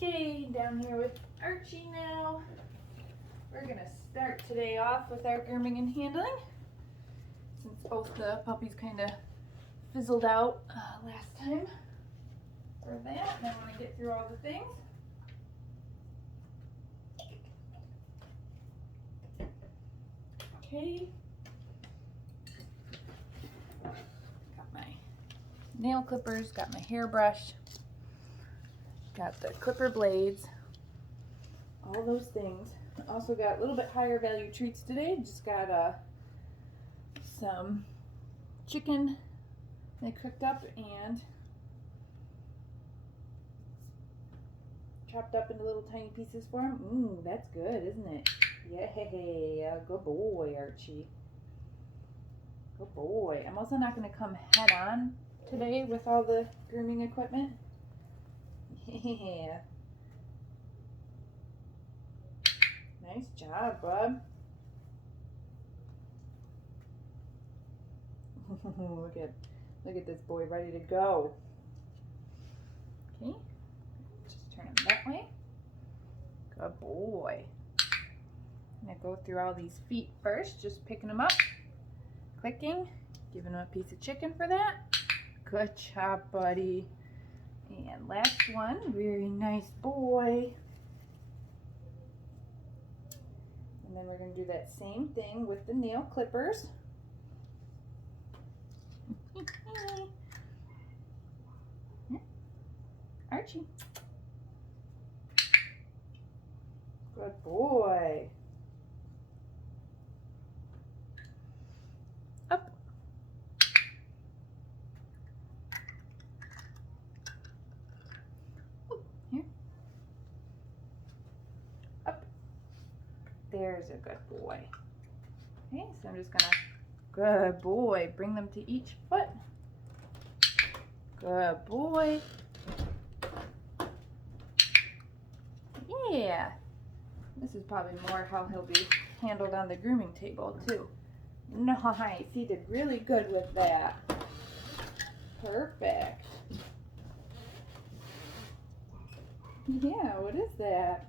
Okay, down here with Archie now. We're gonna start today off with our grooming and handling. Since both the puppies kind of fizzled out last time for that, and I want to get through all the things. Okay. Got my nail clippers, got my hairbrush, got the clipper blades, all those things. Also got a little bit higher value treats today. Just got some chicken they cooked up and chopped up into little tiny pieces for him. Mmm, that's good, isn't it? Yeah, good boy, Archie. Good boy. I'm also not going to come head on today with all the grooming equipment. Yeah. Nice job, bub. Look at this boy ready to go. Okay. Just turn him that way. Good boy. I'm going to go through all these feet first, just picking them up, clicking, giving him a piece of chicken for that. Good job, buddy. And last one, very nice boy. And then we're going to do that same thing with the nail clippers. Archie. Good boy. Up. Ooh, here. Up. There's a good boy. Okay, so I'm just gonna, good boy, bring them to each foot. Good boy. Yeah. This is probably more how he'll be handled on the grooming table too. Nice, he did really good with that. Perfect. Yeah, what is that?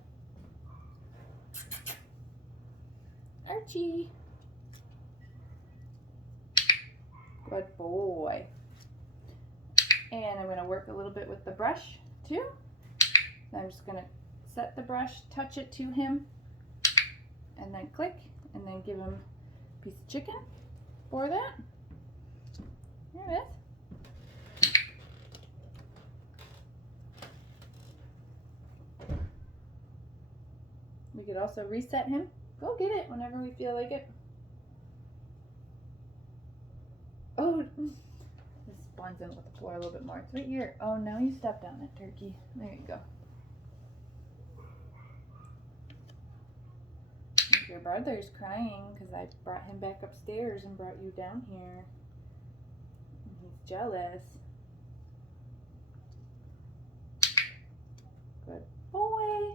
Archie. Good boy. And I'm going to work a little bit with the brush too. I'm just going to set the brush, touch it to him, and then click, and then give him a piece of chicken for that. There it is. We could also reset him. Go get it whenever we feel like it. Oh, this blends in with the floor a little bit more. It's right here. Oh, now you stepped on it, turkey. There you go. Your brother's crying because I brought him back upstairs and brought you down here. And he's jealous. Good boy.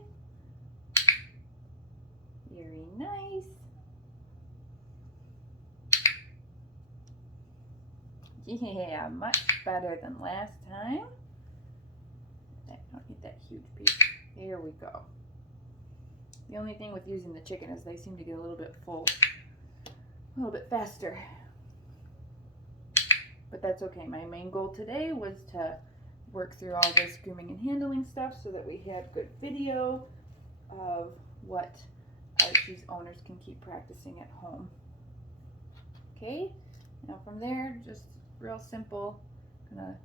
Very nice. Yeah, much better than last time. Don't need that huge piece. There we go. The only thing with using the chicken is they seem to get a little bit full, a little bit faster. But that's okay. My main goal today was to work through all this grooming and handling stuff so that we had good video of what Archie's owners can keep practicing at home. Okay, now from there, just real simple. Gonna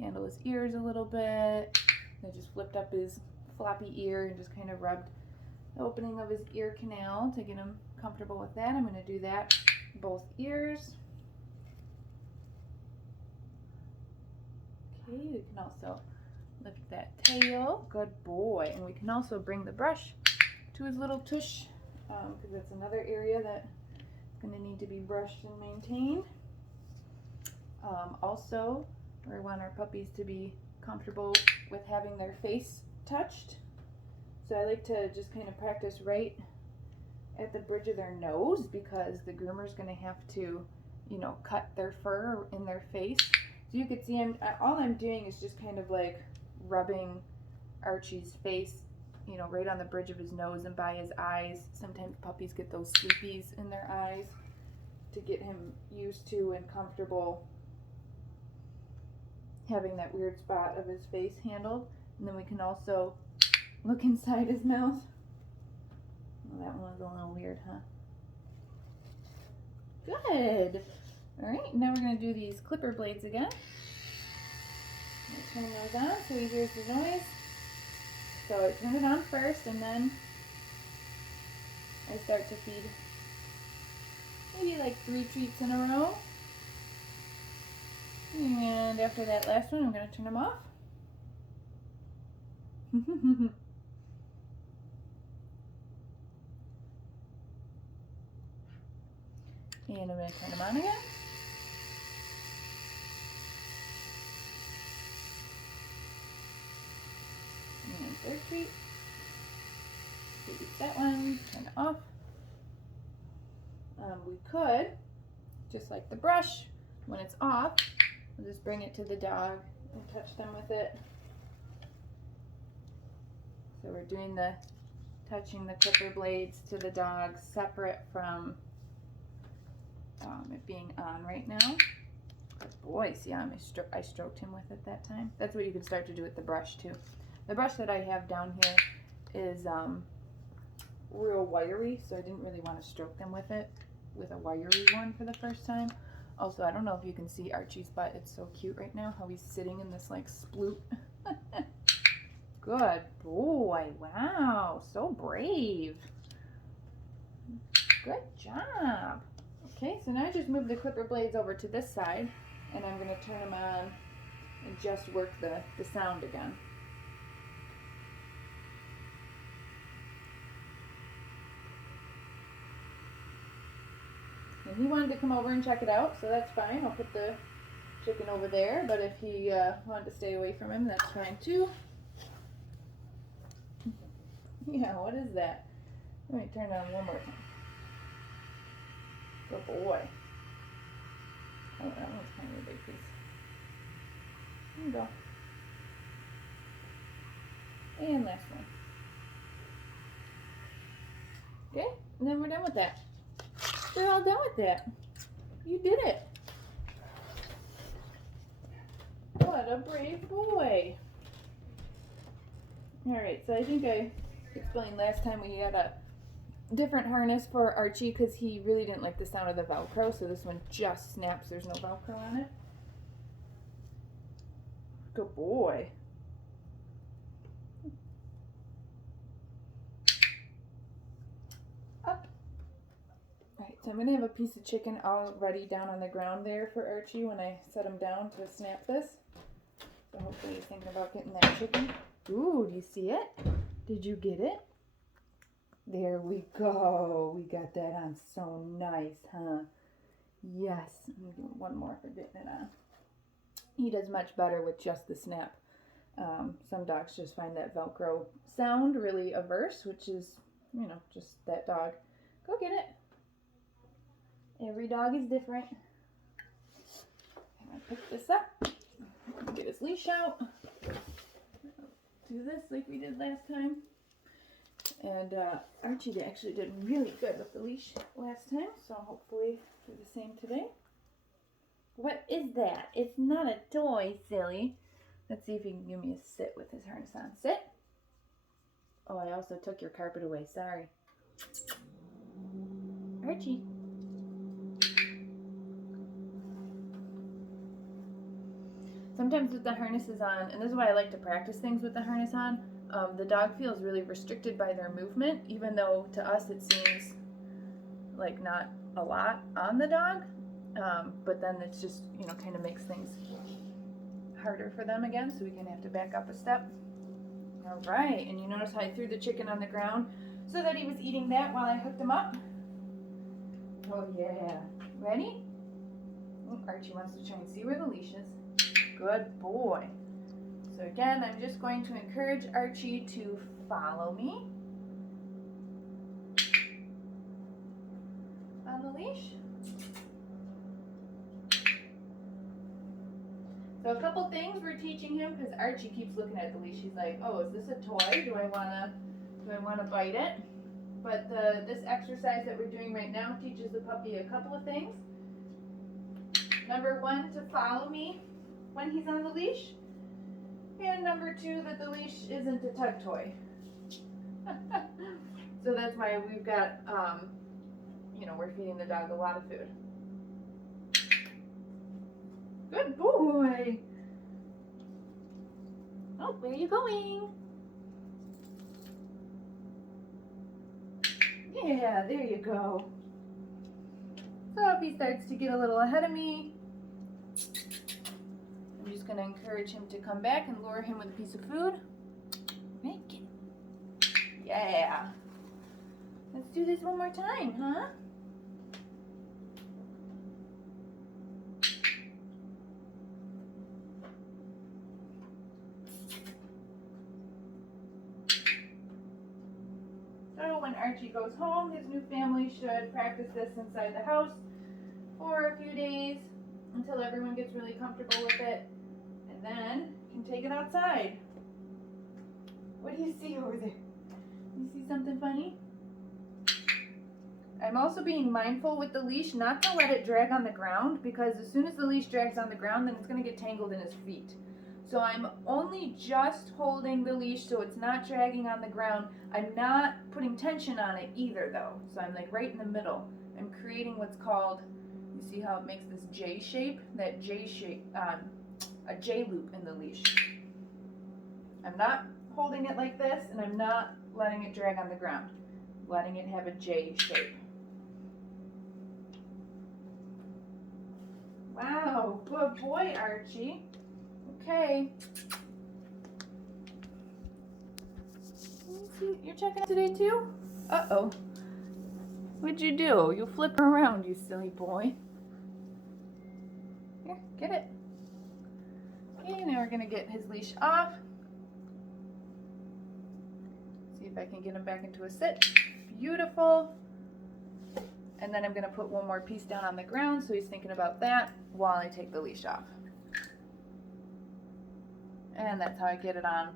handle his ears a little bit. I just flipped up his floppy ear and just kind of rubbed the opening of his ear canal to get him comfortable with that. I'm going to do that both ears. Okay, we can also lift that tail. Good boy. And we can also bring the brush to his little tush because that's another area that's going to need to be brushed and maintained. Also, we want our puppies to be comfortable with having their face touched. So I like to just kind of practice right at the bridge of their nose because the groomer's going to have to, you know, cut their fur in their face. So you could see all I'm doing is just kind of like rubbing Archie's face, you know, right on the bridge of his nose and by his eyes. Sometimes puppies get those sleepies in their eyes, to get him used to and comfortable having that weird spot of his face handled. And then we can also look inside his mouth. Well, that one was a little weird, huh? Good. All right, now we're going to do these clipper blades again. Turn those on so he hears the noise. So I turn it on first, and then I start to feed maybe like 3 treats in a row. And after that last one, I'm going to turn them off. And I'm going to turn them on again. And third treat. Eat that one, turn it off. We could, just like the brush, when it's off, we'll just bring it to the dog and touch them with it. So we're doing the touching the clipper blades to the dog separate from it being on right now. Good boy, see how I stroked him with it that time? That's what you can start to do with the brush too. The brush that I have down here is real wiry, so I didn't really want to stroke them with it, with a wiry one for the first time. Also, I don't know if you can see Archie's butt. It's so cute right now, how he's sitting in this like sploot. Good boy. Wow, so brave. Good job. Okay, so now I just move the clipper blades over to this side, and I'm going to turn them on and just work the sound again. And he wanted to come over and check it out, so that's fine. I'll put the chicken over there, but if he wanted to stay away from him, that's fine too. Yeah, what is that? Let me turn it on one more time. Good boy. Oh, that one's kind of a big piece. There you go. And last one. Okay, and then we're done with that. We're all done with that. You did it. What a brave boy. Alright, so I think I explained last time we had a different harness for Archie because he really didn't like the sound of the Velcro, so this one just snaps. There's no Velcro on it. Good boy. Up. Alright, so I'm going to have a piece of chicken already down on the ground there for Archie when I set him down to snap this. So hopefully he's thinking about getting that chicken. Ooh, do you see it? Did you get it? There we go. We got that on so nice, huh? Yes. I'm going to give him one more for getting it on. He does much better with just the snap. Some dogs just find that Velcro sound really averse, which is, you know, just that dog. Go get it. Every dog is different. I'm going to pick this up. Get his leash out. Do this like we did last time. And Archie actually did really good with the leash last time, so hopefully do the same today. What is that? It's not a toy, silly. Let's see if he can give me a sit with his harness on. Sit. Oh, I also took your carpet away. Sorry. Archie. Sometimes with the harnesses on, and this is why I like to practice things with the harness on, the dog feels really restricted by their movement, even though to us it seems like not a lot on the dog, but then it's just, you know, kind of makes things harder for them again, so we kind of have to back up a step. All right, and you notice how I threw the chicken on the ground so that he was eating that while I hooked him up? Oh yeah. Ready? Archie wants to try and see where the leash is. Good boy. So again, I'm just going to encourage Archie to follow me on the leash. So a couple things we're teaching him, because Archie keeps looking at the leash. He's like, oh, is this a toy? Do I wanna bite it? But this exercise that we're doing right now teaches the puppy a couple of things. Number 1, to follow me when he's on the leash. And number 2, that the leash isn't a tug toy. So that's why we've got, we're feeding the dog a lot of food. Good boy. Oh, where are you going? Yeah, there you go. So if he starts to get a little ahead of me, I'm just going to encourage him to come back and lure him with a piece of food. Right, get it. Yeah. Let's do this one more time, huh? So when Archie goes home, his new family should practice this inside the house for a few days until everyone gets really comfortable with it, and then can take it outside. What do you see over there? You see something funny? I'm also being mindful with the leash not to let it drag on the ground, because as soon as the leash drags on the ground, then it's going to get tangled in his feet. So I'm only just holding the leash so it's not dragging on the ground. I'm not putting tension on it either though. So I'm like right in the middle. I'm creating what's called, you see how it makes this J shape? That J shape, a J loop in the leash. I'm not holding it like this, and I'm not letting it drag on the ground. I'm letting it have a J shape. Wow, good boy, Archie. Okay. You're checking out today too? Uh-oh. What'd you do? You flip around, you silly boy. Here, get it. Okay, now we're gonna get his leash off. See if I can get him back into a sit. Beautiful. And then I'm gonna put one more piece down on the ground so he's thinking about that while I take the leash off. And that's how I get it on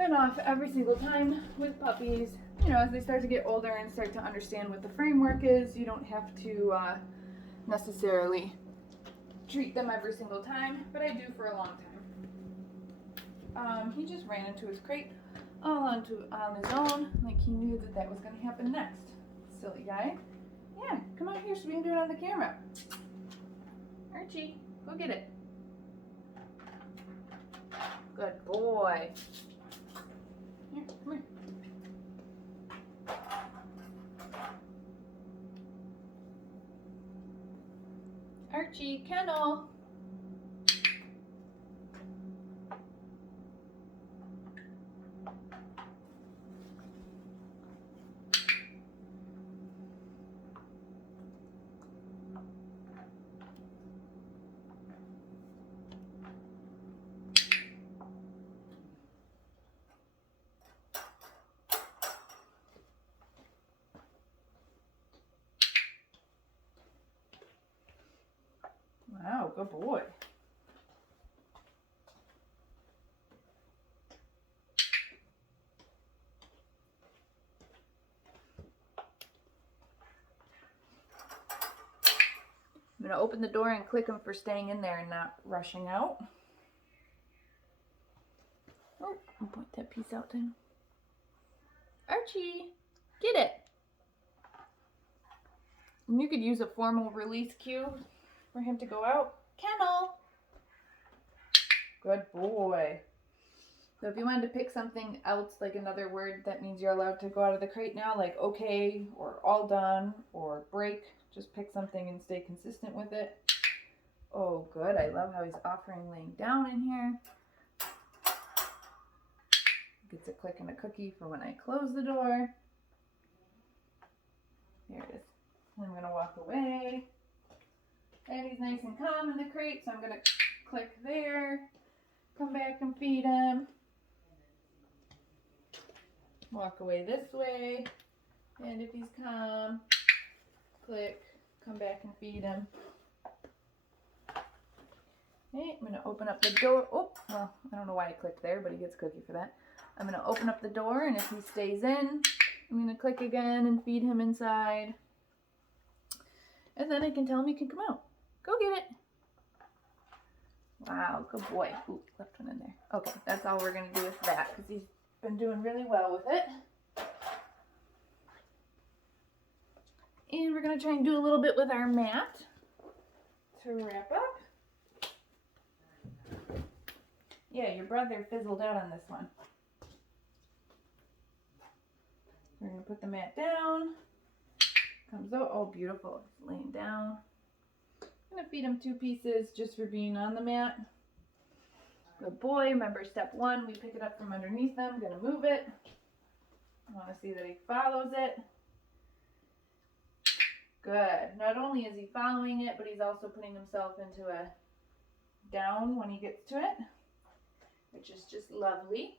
and off every single time with puppies. You know, as they start to get older and start to understand what the framework is, you don't have to necessarily treat them every single time, but I do for a long time. He just ran into his crate all on his own, like he knew that that was going to happen next. Silly guy. Yeah, come out here so we can do it on the camera. Archie, go get it. Good boy. Here, come here. Archie, kennel. Wow, good boy. I'm going to open the door and click him for staying in there and not rushing out. Oh, I'll point that piece out to him. Archie, get it. And you could use a formal release cue for him to go out. Kennel. Good boy. So if you wanted to pick something else, like another word that means you're allowed to go out of the crate now, like okay, or all done, or break, just pick something and stay consistent with it. Oh, good. I love how he's offering laying down in here. Gets a click and a cookie for when I close the door. There it is. And I'm going to walk away. And he's nice and calm in the crate, so I'm going to click there, come back and feed him. Walk away this way, and if he's calm, click, come back and feed him. Okay, I'm gonna open up the door. Oh, well, I don't know why I clicked there, but he gets cookie for that. I'm gonna open up the door, and if he stays in, I'm gonna click again and feed him inside. And then I can tell him he can come out. Go get it. Wow, good boy. Ooh, left one in there. Okay, that's all we're gonna do with that because he's been doing really well with it. And we're gonna try and do a little bit with our mat to wrap up. Yeah, your brother fizzled out on this one. We're gonna put the mat down. Comes out, oh beautiful, it's laying down. I'm gonna feed him 2 pieces just for being on the mat. Good boy, remember step 1, we pick it up from underneath them, gonna move it. I wanna see that he follows it. Good, not only is he following it, but he's also putting himself into a down when he gets to it, which is just lovely.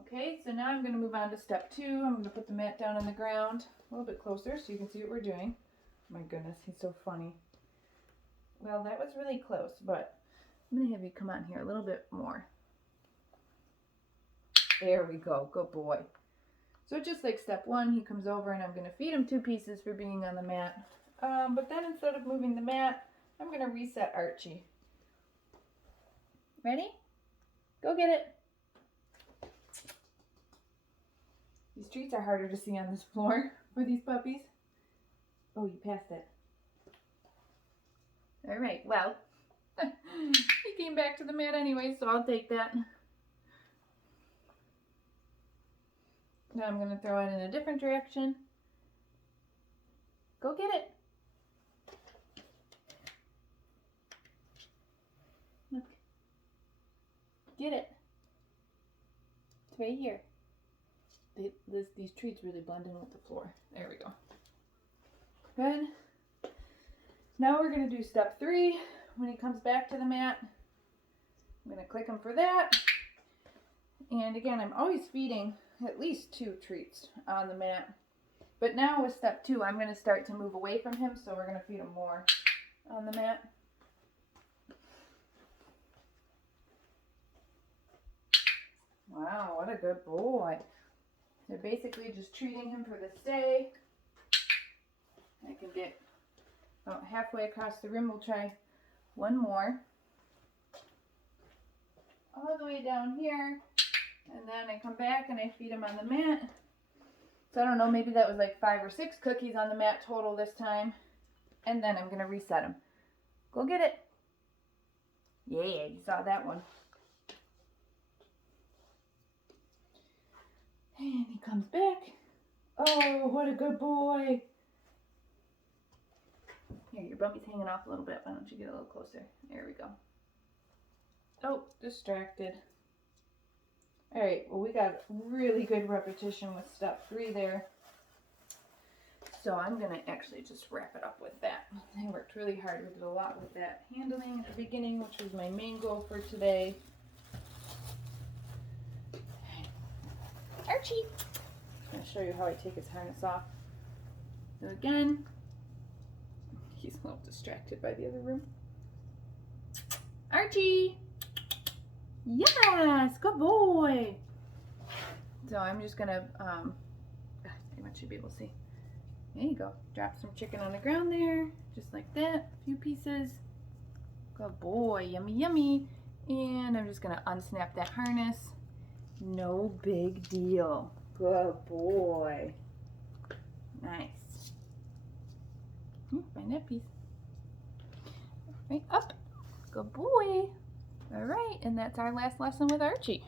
Okay, so now I'm going to move on to step 2. I'm going to put the mat down on the ground a little bit closer so you can see what we're doing. My goodness, he's so funny. Well, that was really close, but I'm going to have you come on here a little bit more. There we go, good boy. So just like step 1, he comes over and I'm going to feed him 2 pieces for being on the mat. But then instead of moving the mat, I'm going to reset Archie. Ready? Go get it. These treats are harder to see on this floor for these puppies. Oh, you passed it. All right, well, he came back to the mat anyway, so I'll take that. Now I'm going to throw it in a different direction. Go get it. Look. Get it. It's right here. These treats really blend in with the floor. There we go. Good. Now we're going to do step 3. When he comes back to the mat, I'm going to click him for that. And again, I'm always feeding at least 2 treats on the mat. But now with step 2, I'm going to start to move away from him, so we're going to feed him more on the mat. Wow, what a good boy. They're basically just treating him for this day. I can get about halfway across the room. We'll try one more. All the way down here. And then I come back and I feed him on the mat. So I don't know, maybe that was like 5 or 6 cookies on the mat total this time. And then I'm going to reset him. Go get it. Yeah, you saw that one. And he comes back. Oh, what a good boy. Here, your bummy's hanging off a little bit. Why don't you get a little closer? There we go. Oh, distracted. All right, well, we got really good repetition with step 3 there. So I'm going to actually just wrap it up with that. I worked really hard. We did a lot with that handling at the beginning, which was my main goal for today. Archie! I'm going to show you how I take his harness off. So again, he's a little distracted by the other room. Archie! Yes! Good boy! So I'm just going to, I want you to be able to see. There you go. Drop some chicken on the ground there. Just like that. A few pieces. Good boy. Yummy, yummy. And I'm just going to unsnap that harness. No big deal. Good boy. Nice. Find that piece. Right up. Good boy. All right, and that's our last lesson with Archie.